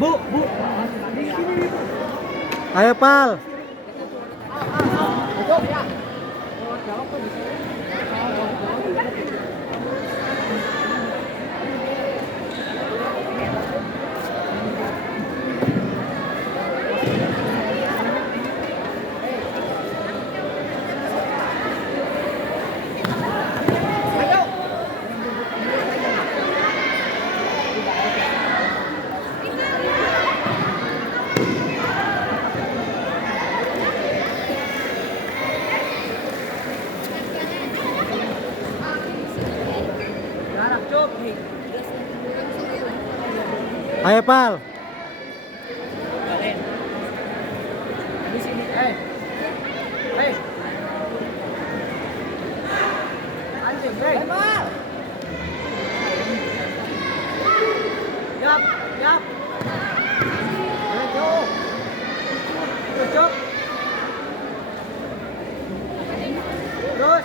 Bu. Ayo Pal. Ayo Pal. Di sini. Anjing, Pal. Yap. Cuk. Terus.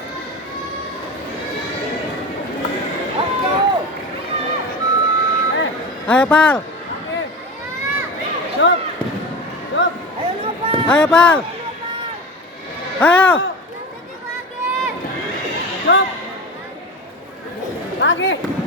Ayo Pal. Cuk. Ayo Pal. Ayo. Cuk. Lagi.